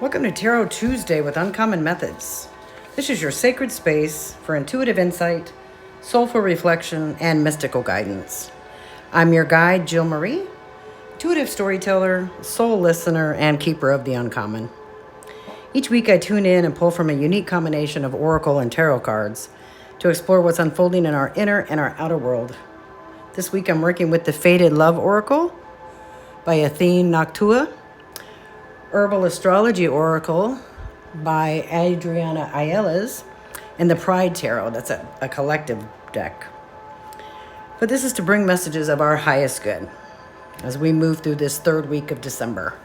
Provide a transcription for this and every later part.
Welcome to Tarot Tuesday with Uncommon Methods. This is your sacred space for intuitive insight, soulful reflection, and mystical guidance. I'm your guide, Jill Marie, intuitive storyteller, soul listener, and keeper of the uncommon. Each week I tune in and pull from a unique combination of oracle and tarot cards to explore what's unfolding in our inner and our outer world. This week I'm working with the Fated Love Oracle by Athene Noctua, Herbal Astrology Oracle by Adriana Aiellas, and the Pride Tarot. That's a collective deck. But this is to bring messages of our highest good as we move through this third week of December.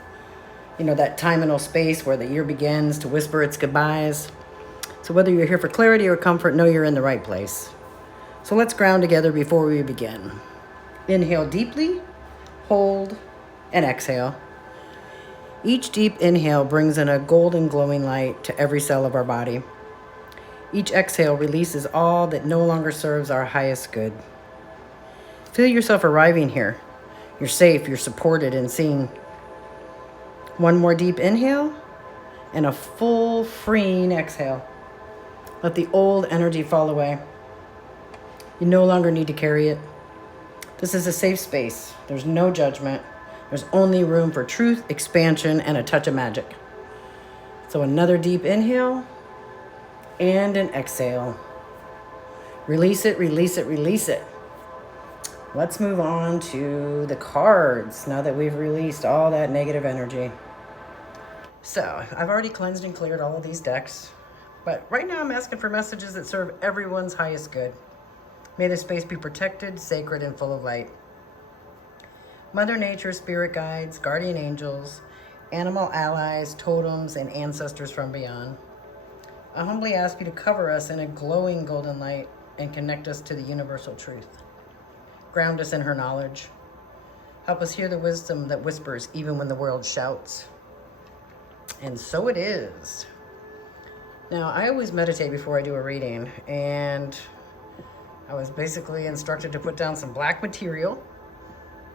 You know, that timinal space where the year begins to whisper its goodbyes. So whether you're here for clarity or comfort, know you're in the right place. So let's ground together before we begin. Inhale deeply, hold, and exhale. Each deep inhale brings in a golden glowing light to every cell of our body. Each exhale releases all that no longer serves our highest good. Feel yourself arriving here. You're safe, you're supported and seen. One more deep inhale and a full freeing exhale. Let the old energy fall away. You no longer need to carry it. This is a safe space. There's no judgment. There's only room for truth, expansion, and a touch of magic. So another deep inhale and an exhale. Release it, release it, release it. Let's move on to the cards now that we've released all that negative energy. So I've already cleansed and cleared all of these decks, but right now I'm asking for messages that serve everyone's highest good. May this space be protected, sacred, and full of light. Mother Nature, spirit guides, guardian angels, animal allies, totems, and ancestors from beyond. I humbly ask you to cover us in a glowing golden light and connect us to the universal truth. Ground us in her knowledge. Help us hear the wisdom that whispers even when the world shouts. And so it is. Now, I always meditate before I do a reading, and I was basically instructed to put down some black material.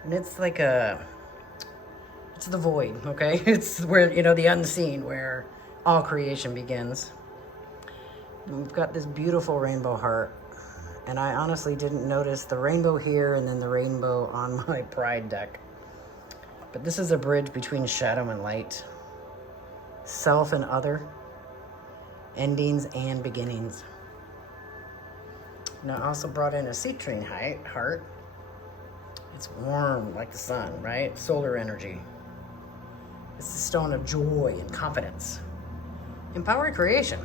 And it's like it's the void, okay? It's where, you know, the unseen, where all creation begins. And we've got this beautiful rainbow heart. And I honestly didn't notice the rainbow here and then the rainbow on my Pride deck. But this is a bridge between shadow and light, self and other, endings and beginnings. And I also brought in a citrine heart. It's warm like the sun, right? Solar energy. It's the stone of joy and confidence. Empowered creation.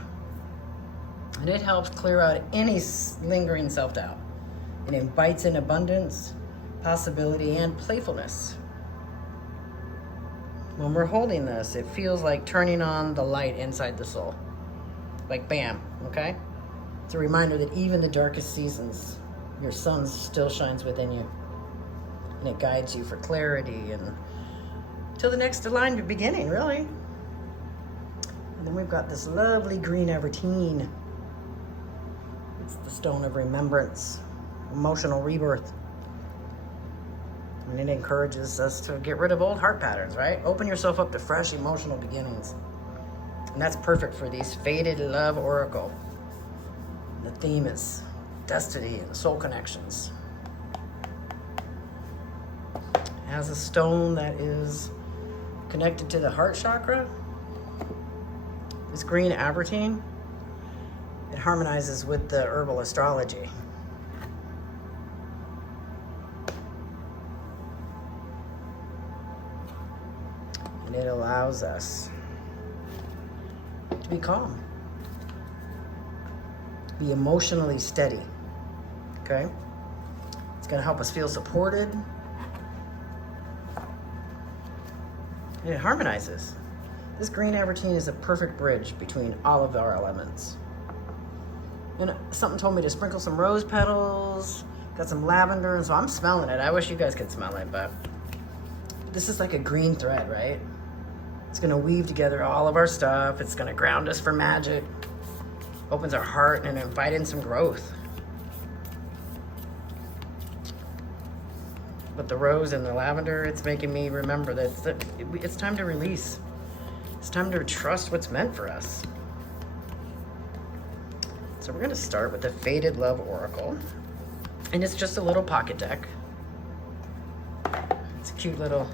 And it helps clear out any lingering self-doubt. It invites in abundance, possibility, and playfulness. When we're holding this, it feels like turning on the light inside the soul. Like bam, okay? It's a reminder that even the darkest seasons, your sun still shines within you. And it guides you for clarity and till the next aligned beginning, really. And then we've got this lovely green Avertine. It's the stone of remembrance, emotional rebirth. And it encourages us to get rid of old heart patterns, right? Open yourself up to fresh emotional beginnings. And that's perfect for these Fated Love Oracle. The theme is destiny and soul connections. It has a stone that is connected to the heart chakra. This green Avertine, it harmonizes with the herbal astrology. And it allows us to be calm, be emotionally steady, okay? It's gonna help us feel supported. And it harmonizes. This green Avertine is a perfect bridge between all of our elements. And something told me to sprinkle some rose petals, got some lavender, and so I'm smelling it. I wish you guys could smell it, but this is like a green thread, right? It's gonna weave together all of our stuff. It's gonna ground us for magic, opens our heart, and invite in some growth. But the rose and the lavender, it's making me remember that it's time to release. It's time to trust what's meant for us. So we're going to start with the Faded Love Oracle. And it's just a little pocket deck. It's a cute little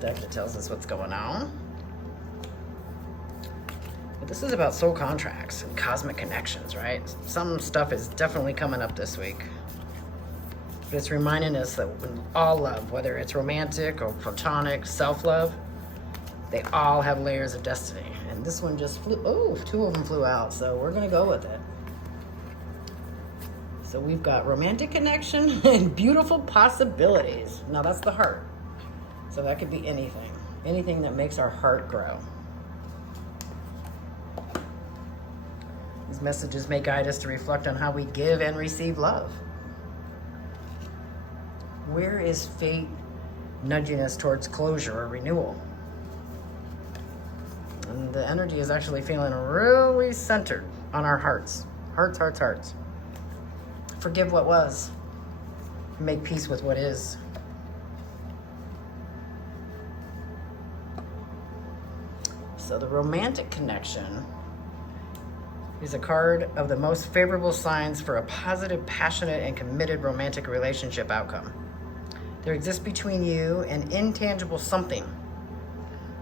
deck that tells us what's going on. But this is about soul contracts and cosmic connections, right? Some stuff is definitely coming up this week. But it's reminding us that all love, whether it's romantic or platonic, self-love, they all have layers of destiny. And this one just flew, oh, two of them flew out, so we're gonna go with it. So we've got romantic connection and beautiful possibilities. Now that's the heart. So that could be anything. Anything that makes our heart grow. These messages may guide us to reflect on how we give and receive love. Where is fate nudging us towards closure or renewal? And the energy is actually feeling really centered on our hearts. Hearts, hearts, hearts. Forgive what was. Make peace with what is. So the romantic connection is a card of the most favorable signs for a positive, passionate, and committed romantic relationship outcome. There exists between you an intangible something.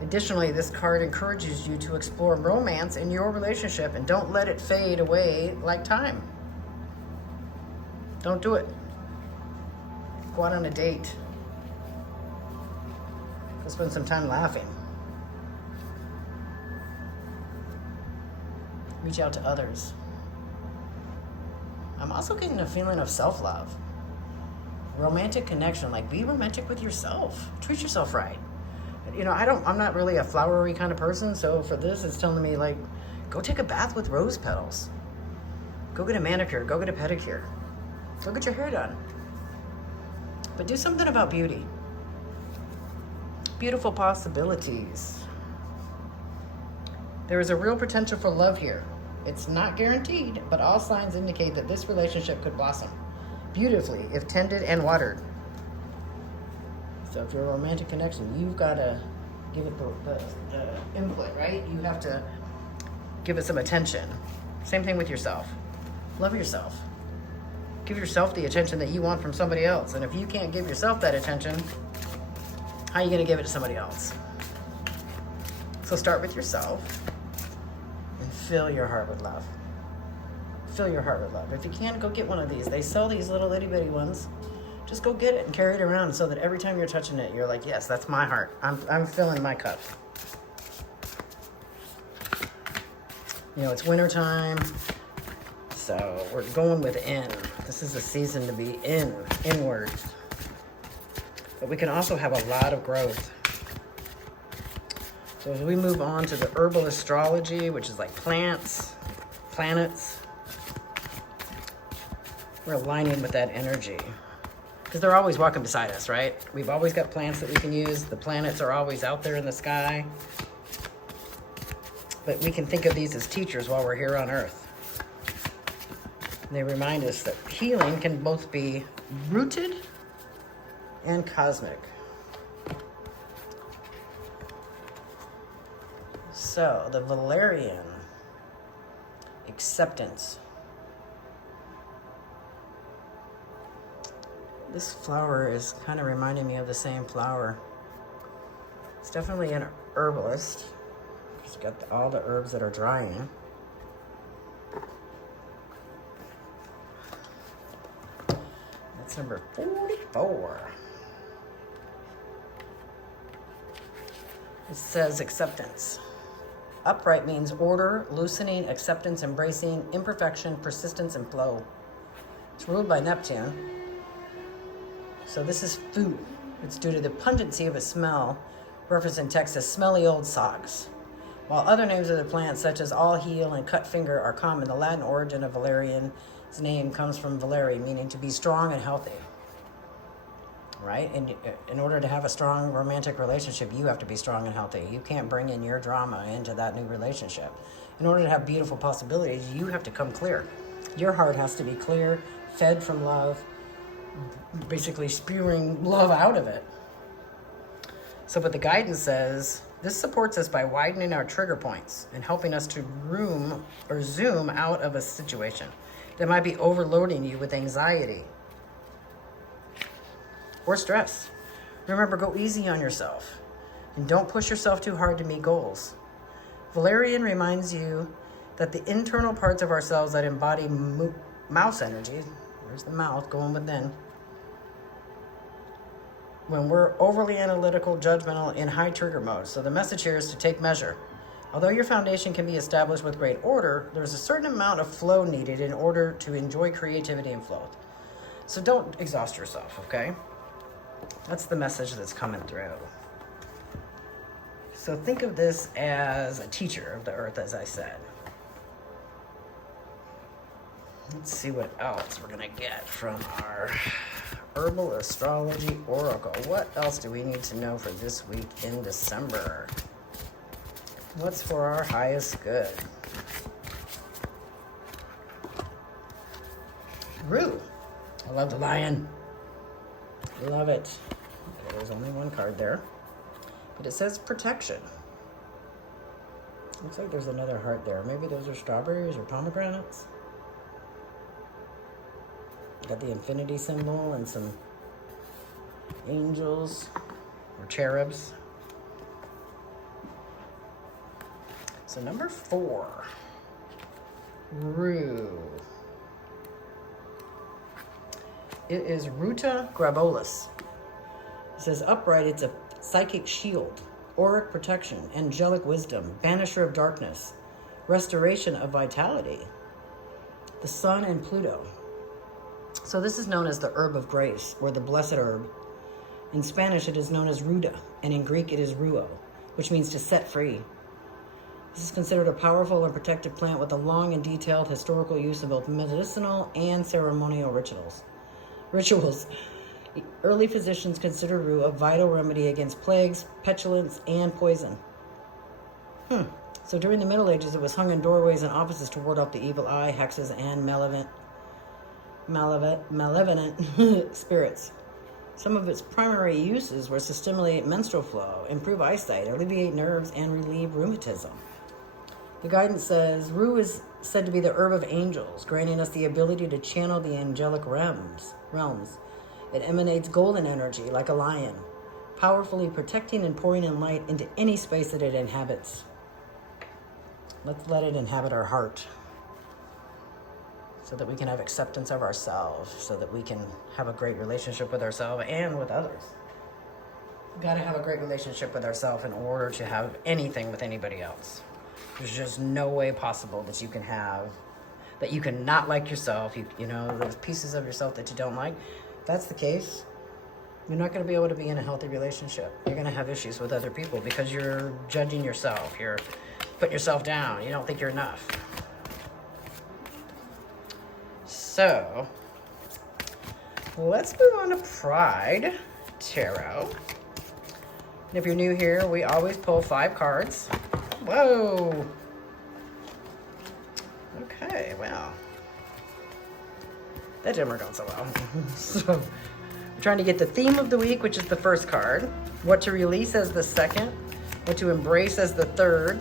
Additionally, this card encourages you to explore romance in your relationship and don't let it fade away like time. Don't do it. Go out on a date. Go spend some time laughing. Reach out to others. I'm also getting a feeling of self-love. Romantic connection, like be romantic with yourself. Treat yourself right. You know, I'm not really a flowery kind of person, so for this, it's telling me like, go take a bath with rose petals. Go get a manicure, go get a pedicure. Go get your hair done. But do something about beauty. Beautiful possibilities. There is a real potential for love here. It's not guaranteed, but all signs indicate that this relationship could blossom beautifully if tended and watered. So if you're a romantic connection, you've got to give it the input, right? You have to give it some attention. Same thing with yourself. Love yourself. Give yourself the attention that you want from somebody else. And if you can't give yourself that attention, how are you going to give it to somebody else? So start with yourself. Fill your heart with love. Fill your heart with love. If you can, go get one of these. They sell these little itty bitty ones. Just go get it and carry it around so that every time you're touching it, you're like, yes, that's my heart. I'm filling my cup. You know, it's winter time, so we're going within. This is a season to be inward. But we can also have a lot of growth. So as we move on to the Herbal Astrology, which is like plants, planets, we're aligning with that energy. Because they're always walking beside us, right? We've always got plants that we can use. The planets are always out there in the sky. But we can think of these as teachers while we're here on Earth. And they remind us that healing can both be rooted and cosmic. So, the Valerian, acceptance. This flower is kind of reminding me of the same flower. It's definitely an herbalist. It's got all the herbs that are drying. That's number 44. It says acceptance. Upright means order, loosening, acceptance, embracing, imperfection, persistence, and flow. It's ruled by Neptune. So this is food. It's due to the pungency of its smell, referenced in text as smelly old socks. While other names of the plant, such as all heel and cut finger, are common, the Latin origin of Valerian's name comes from Valeri, meaning to be strong and healthy. Right? And in order to have a strong romantic relationship, you have to be strong and healthy. You can't bring in your drama into that new relationship. In order to have beautiful possibilities, you have to come clear. Your heart has to be clear, fed from love, basically spewing love out of it. So, but the guidance says, this supports us by widening our trigger points and helping us to zoom out of a situation that might be overloading you with anxiety or stress. Remember, go easy on yourself and don't push yourself too hard to meet goals. Valerian reminds you that the internal parts of ourselves that embody mouse energy, there's the mouth going within, when we're overly analytical, judgmental, in high trigger mode. So the message here is to take measure. Although your foundation can be established with great order, there's a certain amount of flow needed in order to enjoy creativity and flow. So don't exhaust yourself, okay? That's the message that's coming through. So think of this as a teacher of the earth, as I said. Let's see what else we're going to get from our Herbal Astrology Oracle. What else do we need to know for this week in December? What's for our highest good? Rue. I love the lion. Love it. Okay, there's only one card there. But it says protection. Looks like there's another heart there. Maybe those are strawberries or pomegranates. Got the infinity symbol and some angels or cherubs. So number 4, Rue. It is Ruta Grabolis. It says upright, it's a psychic shield, auric protection, angelic wisdom, banisher of darkness, restoration of vitality, the sun and Pluto. So this is known as the herb of grace, or the blessed herb. In Spanish, it is known as ruda, and in Greek, it is ruo, which means to set free. This is considered a powerful and protected plant with a long and detailed historical use of both medicinal and ceremonial rituals. Early physicians consider rue a vital remedy against plagues, petulance, and poison. So during the Middle Ages, it was hung in doorways and offices to ward off the evil eye, hexes, and malevolent spirits. Some of its primary uses were to stimulate menstrual flow, improve eyesight, alleviate nerves, and relieve rheumatism. The guidance says, rue is said to be the herb of angels, granting us the ability to channel the angelic realms. It emanates golden energy like a lion, powerfully protecting and pouring in light into any space that it inhabits. Let's let it inhabit our heart so that we can have acceptance of ourselves, so that we can have a great relationship with ourselves and with others. We've got to have a great relationship with ourselves in order to have anything with anybody else. There's just no way possible that you can not like yourself. You know, those pieces of yourself that you don't like. If that's the case, you're not going to be able to be in a healthy relationship. You're going to have issues with other people because you're judging yourself. You're putting yourself down. You don't think you're enough. So, let's move on to Pride Tarot. And if you're new here, we always pull 5 cards. Whoa! Okay, well, that didn't work out so well. So, we're trying to get the theme of the week, which is the first card. What to release as the second. What to embrace as the third.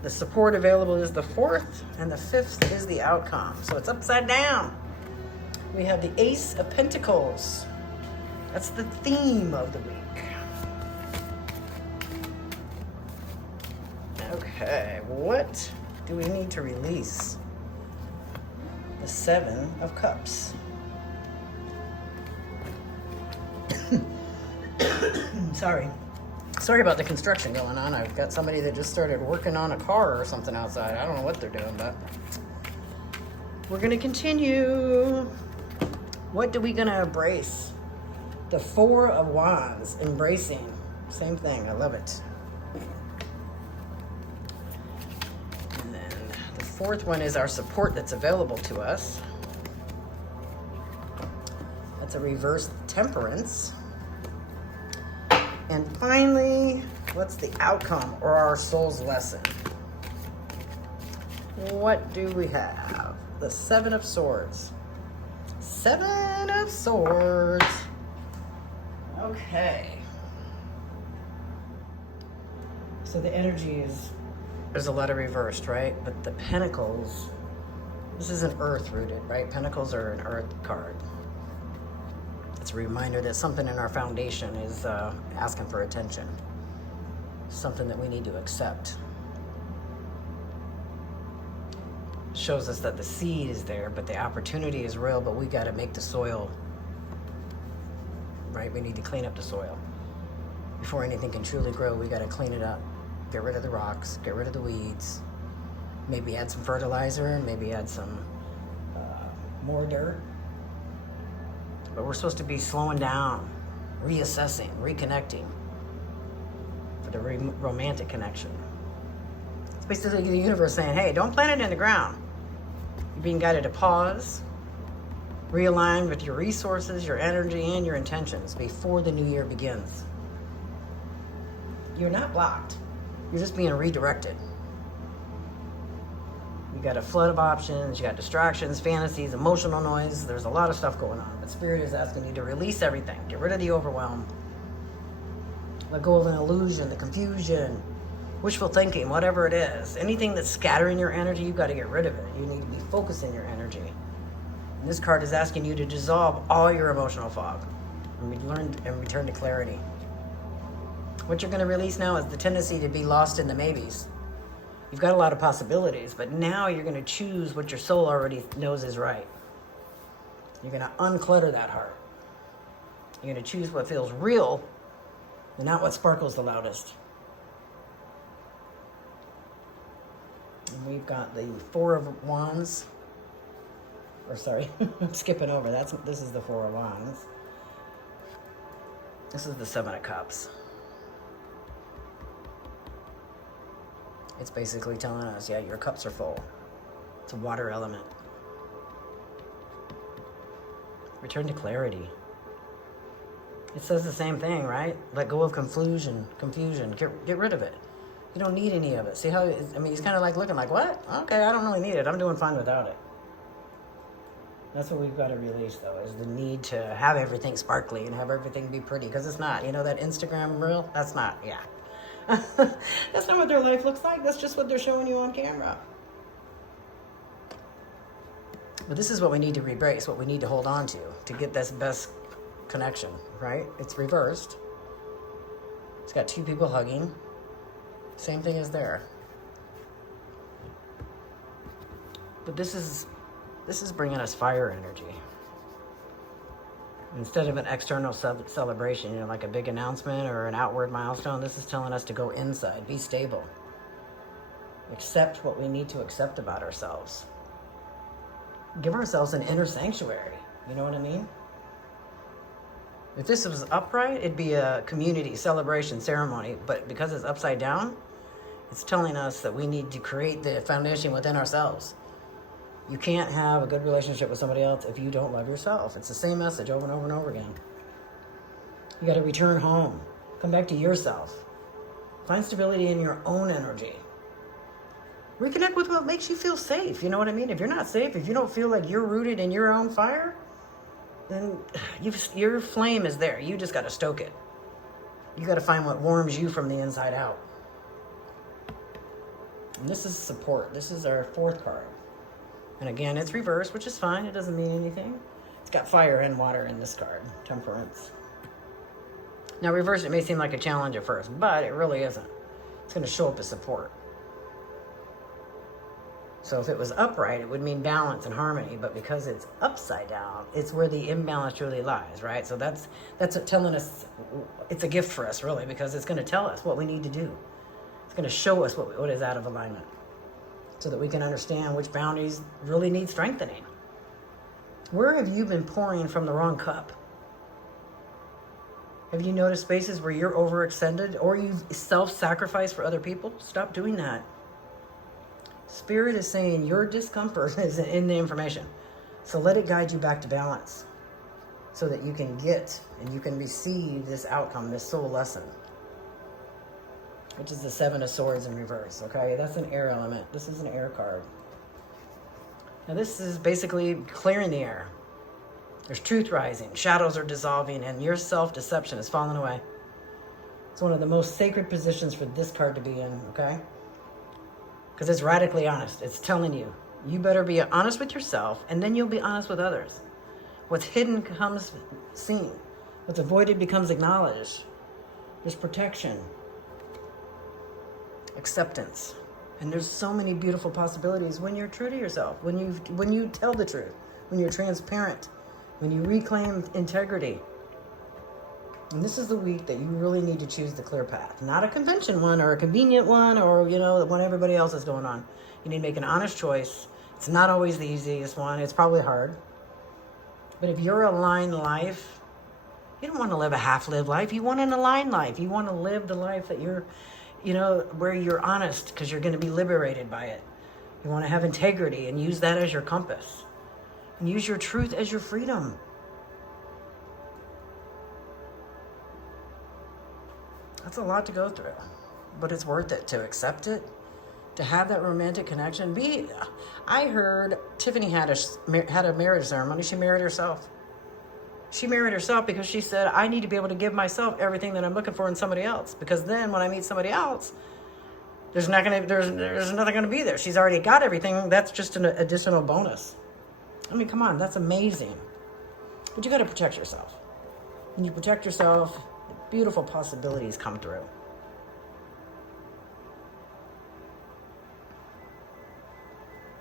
The support available is the 4th, and the 5th is the outcome. So it's upside down. We have the Ace of Pentacles. That's the theme of the week. Okay, what do we need to release? The 7 of Cups. Sorry about the construction going on. I've got somebody that just started working on a car or something outside. I don't know what they're doing, but we're going to continue. What are we going to embrace? The 4 of Wands, embracing. Same thing. I love it. And then the 4th one is our support that's available to us. That's a reverse Temperance. And finally, what's the outcome or our soul's lesson? What do we have? The 7 of Swords. 7 of Swords. Okay. So the energy is, there's a lot of reversed, right? But the Pentacles, this isn't earth rooted, right? Pentacles are an earth card. It's a reminder that something in our foundation is asking for attention. Something that we need to accept. Shows us that the seed is there, but the opportunity is real, but we got to make the soil, right? We need to clean up the soil. Before anything can truly grow, we got to clean it up. Get rid of the rocks, get rid of the weeds. Maybe add some fertilizer, maybe add some more dirt. But we're supposed to be slowing down, reassessing, reconnecting for the romantic connection. It's basically the universe saying, hey, don't plant it in the ground. You're being guided to pause, realign with your resources, your energy, and your intentions before the new year begins. You're not blocked. You're just being redirected. You got a flood of options, you got distractions, fantasies, emotional noise. There's a lot of stuff going on. But Spirit is asking you to release everything. Get rid of the overwhelm. Let go of an illusion, the confusion, wishful thinking, whatever it is. Anything that's scattering your energy, you've got to get rid of it. You need to be focusing your energy. And this card is asking you to dissolve all your emotional fog and return to clarity. What you're going to release now is the tendency to be lost in the maybes. You've got a lot of possibilities, but now you're going to choose what your soul already knows is right. You're going to unclutter that heart. You're going to choose what feels real and not what sparkles the loudest. And we've got the Four of Wands. Or sorry, I'm skipping over. This is the Four of Wands. This is the Seven of Cups. It's basically telling us, yeah, your cups are full. It's a water element. Return to clarity. It says the same thing, right? Let go of confusion. Get rid of it. You don't need any of it. See how, he's kind of like looking like, what? Okay, I don't really need it. I'm doing fine without it. That's what we've got to release, though, is the need to have everything sparkly and have everything be pretty. Because it's not. You know that Instagram reel? That's not, yeah. That's not what their life looks like. That's just what they're showing you on camera. But this is what we need to embrace, what we need to hold on to get this best connection, right? It's reversed. It's got two people hugging. Same thing as there. But this is bringing us fire energy. Instead of an external celebration, like a big announcement or an outward milestone, this is telling us to go inside, be stable. Accept what we need to accept about ourselves. Give ourselves an inner sanctuary. You know what I mean? If this was upright, it'd be a community celebration ceremony. But because it's upside down, it's telling us that we need to create the foundation within ourselves. You can't have a good relationship with somebody else if you don't love yourself. It's the same message over and over and over again. You got to return home. Come back to yourself. Find stability in your own energy. Reconnect with what makes you feel safe. You know what I mean? If you're not safe, if you don't feel like you're rooted in your own fire, then your flame is there. You just got to stoke it. You got to find what warms you from the inside out. And this is support. This is our fourth card. And again, it's reversed, which is fine. It doesn't mean anything. It's got fire and water in this card. Temperance. Now, reversed, it may seem like a challenge at first, but it really isn't. It's going to show up as support. So if it was upright, it would mean balance and harmony. But because it's upside down, it's where the imbalance really lies, right? So that's telling us, it's a gift for us, really, because it's going to tell us what we need to do. It's going to show us what is out of alignment, so that we can understand which boundaries really need strengthening. Where have you been pouring from the wrong cup? Have you noticed spaces where you're overextended or you self-sacrifice for other people? Stop doing that. Spirit is saying your discomfort is in the information. So let it guide you back to balance so that you can get and you can receive this outcome, this soul lesson, which is the Seven of Swords in reverse, okay? That's an air element. This is an air card. Now this is basically clearing the air. There's truth rising, shadows are dissolving, and your self-deception is falling away. It's one of the most sacred positions for this card to be in, okay? Because it's radically honest. It's telling you, you better be honest with yourself, and then you'll be honest with others. What's hidden becomes seen. What's avoided becomes acknowledged. There's protection, acceptance. And there's so many beautiful possibilities when you're true to yourself, when you tell the truth, when you're transparent, when you reclaim integrity. And this is the week that you really need to choose the clear path. Not a convention one or a convenient one or, the one everybody else is going on. You need to make an honest choice. It's not always the easiest one. It's probably hard. But if you're aligned life, you don't want to live a half-lived life. You want an aligned life. You want to live the life that you're, where you're honest because you're going to be liberated by it. You want to have integrity and use that as your compass. And use your truth as your freedom. That's a lot to go through, but it's worth it to accept it, to have that romantic connection. I heard Tiffany had a marriage ceremony. She married herself. She married herself because she said, I need to be able to give myself everything that I'm looking for in somebody else. Because then when I meet somebody else, there's nothing going to be there. She's already got everything. That's just an additional bonus. I mean, come on, that's amazing. But you got to protect yourself. When you protect yourself, beautiful possibilities come through.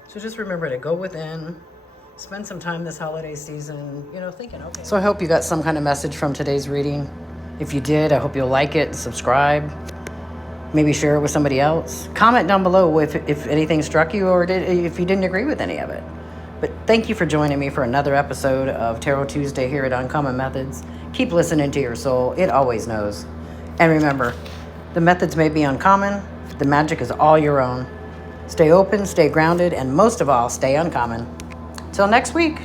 So just remember to go within, spend some time this holiday season, thinking, okay. So I hope you got some kind of message from today's reading. If you did, I hope you'll like it, subscribe, maybe share it with somebody else. Comment down below if anything struck you or if you didn't agree with any of it. But thank you for joining me for another episode of Tarot Tuesday here at Uncommon Methods. Keep listening to your soul. It always knows. And remember, the methods may be uncommon. The magic is all your own. Stay open, stay grounded, and most of all, stay uncommon. Till next week.